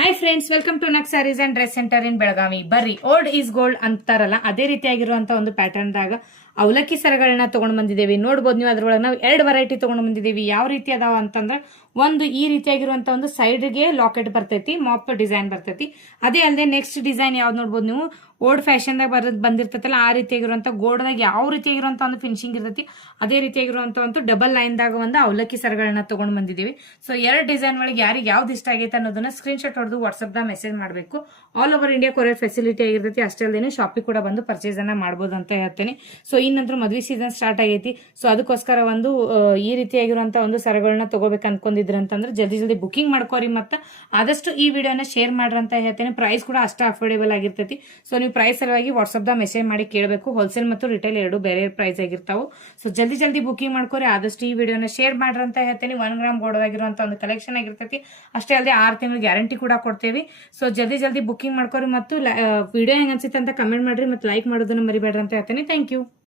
Hi friends, welcome to ನಕ್ sarees and dress centre in Belagavi. ಬರ್ರಿ, old is gold ಅಂತಾರಲ್ಲ, ಅದೇ ರೀತಿಯಾಗಿರುವಂತ ಒಂದು ಪ್ಯಾಟರ್ನ್ ದಾಗ ಅವಲಕ್ಕಿ ಸರಗಳನ್ನ ತಗೊಂಡ್ ಬಂದಿದ್ದೇವೆ. ನೋಡ್ಬೋದು ನೀವು, ಅದ್ರೊಳಗೆ ನಾವು 2 ವೆರೈಟಿ ತಗೊಂಡ್ ಬಂದಿದ್ದೀವಿ. ಯಾವ ರೀತಿ ಅದಾವ ಅಂತಂದ್ರೆ, ಒಂದು ಈ ರೀತಿಯಾಗಿರುವಂತ ಒಂದು ಸೈಡ್ಗೆ ಲಾಕೆಟ್ ಬರ್ತೈತಿ, ಮಾಪ್ ಡಿಸೈನ್ ಬರ್ತೈತಿ. ಅದೇ ಅಲ್ಲದೆ ನೆಕ್ಸ್ಟ್ ಡಿಸೈನ್ ಯಾವ್ದು ನೋಡ್ಬೋದು ನೀವು, ಓಲ್ಡ್ ಫ್ಯಾಷನ್ ದಾಗ ಬಂದಿರ್ತೈತಲ್ಲ, ಆ ರೀತಿಯಾಗಿರುವಂತ ಗೋಲ್ಡ್ದಾಗ ಯಾವ ರೀತಿಯಾಗಿರುವಂತ ಒಂದು ಫಿನಿಶಿಂಗ್ ಇರ್ತೈತಿ, ಅದೇ ರೀತಿಯಾಗಿರುವಂತ ಒಂದು ಡಬಲ್ ಲೈನ್ ದಾಗ ಒಂದು ಅವಲಕ್ಕಿ ಸರಗಳನ್ನ ತಗೊಂಡ್ ಬಂದಿದ್ದೀವಿ. ಸೊ 2 ಡಿಸೈನ್ ಒಳಗೆ ಯಾರಿಗೆ ಯಾವ್ದು ಇಷ್ಟ ಆಗೈತೆ ಅನ್ನೋದನ್ನ ಸ್ಕ್ರೀನ್ ಶಾಟ್ ಹೊಡೆದು ವಾಟ್ಸ್ಆಪ್ ದಾಗ ಮೆಸೇಜ್ ಮಾಡಬೇಕು. All over India courier facility ಆಗಿರ್ತೈತಿ. ಅಷ್ಟೇ ಅಲ್ಲದೆ ಶಾಪಿಂಗ್ ಕೂಡ ಬಂದು ಪರ್ಚೇಸ್ ಅನ್ನ ಮಾಡಬಹುದು ಅಂತ ಹೇಳ್ತೇನೆ. ಸೊ ಈ ನಂತರ ಮದ್ವೆ ಸೀಸನ್ ಸ್ಟಾರ್ಟ್ ಆಗೈತಿ. ಸೊ ಅದಕ್ಕೋಸ್ಕರ ಒಂದು ಈ ರೀತಿಯಾಗಿರುವಂತ ಒಂದು ಸರಗಳನ್ನ ತಗೋಬೇಕು ಅನ್ಕೊಂಡಿದ್ರ ಅಂತಂದ್ರೆ ಜಲ್ದಿ ಬುಕಿಂಗ್ ಮಾಡ್ಕೋರಿ. ಮತ್ತೆ ಆದಷ್ಟು ಈ ವಿಡಿಯೋನ ಶೇರ್ ಮಾಡ್ರಿ ಅಂತ ಹೇಳ್ತೇನೆ. ಪ್ರೈಸ್ ಕೂಡ ಅಷ್ಟೇ ಅಫೋರ್ಡೇಬಲ್ ಆಗಿರ್ತೈತಿ. ಸೊ ನೀವು ಪ್ರೈಸ್ ಸಲುವಾಗಿ ವಾಟ್ಸ್ಆಪ್ ದಾಗ ಮೆಸೇಜ್ ಮಾಡಿ ಕೇಳಬೇಕು. ಹೋಲ್ಸೇಲ್ ಮತ್ತು ರಿಟೇಲ್ ಎರಡು ಬೇರೆ ಪ್ರೈಸ್ ಆಗಿರ್ತಾವು. ಸೊ ಜಲ್ದಿ ಬುಕಿಂಗ್ ಮಾಡ್ಕೋರಿ. ಆದಷ್ಟು ಈ ವಿಡಿಯೋನ ಶೇರ್ ಮಾಡ್ರಿ ಅಂತ ಹೇಳ್ತೇನೆ. 1 ಗ್ರಾಮ್ ಗೋಲ್ಡ್ ಆಗಿರುವಂತ ಒಂದು ಕಲೆಕ್ಷನ್ ಆಗಿರ್ತೈತಿ. ಅಷ್ಟೇ ಅಲ್ಲದೆ 6 ತಿಂಗಳ ಗ್ಯಾರಂಟಿ ಕೂಡ ಕೊಡ್ತೇವೆ. ಸೊ ಜಲ್ದಿ ಬುಕಿಂಗ್ ಮಾಡ್ಕೋರಿ. ಮತ್ತು ವಿಡಿಯೋ ಹೆಂಗ್ ಅನ್ಸುತ್ತೆ ಅಂತ ಕಮೆಂಟ್ ಮಾಡ್ರಿ, ಮತ್ತು ಲೈಕ್ ಮಾಡೋದನ್ನ ಮರಿಬೇಡ್ರಿ ಅಂತ ಹೇಳ್ತೇನೆ. Thank you.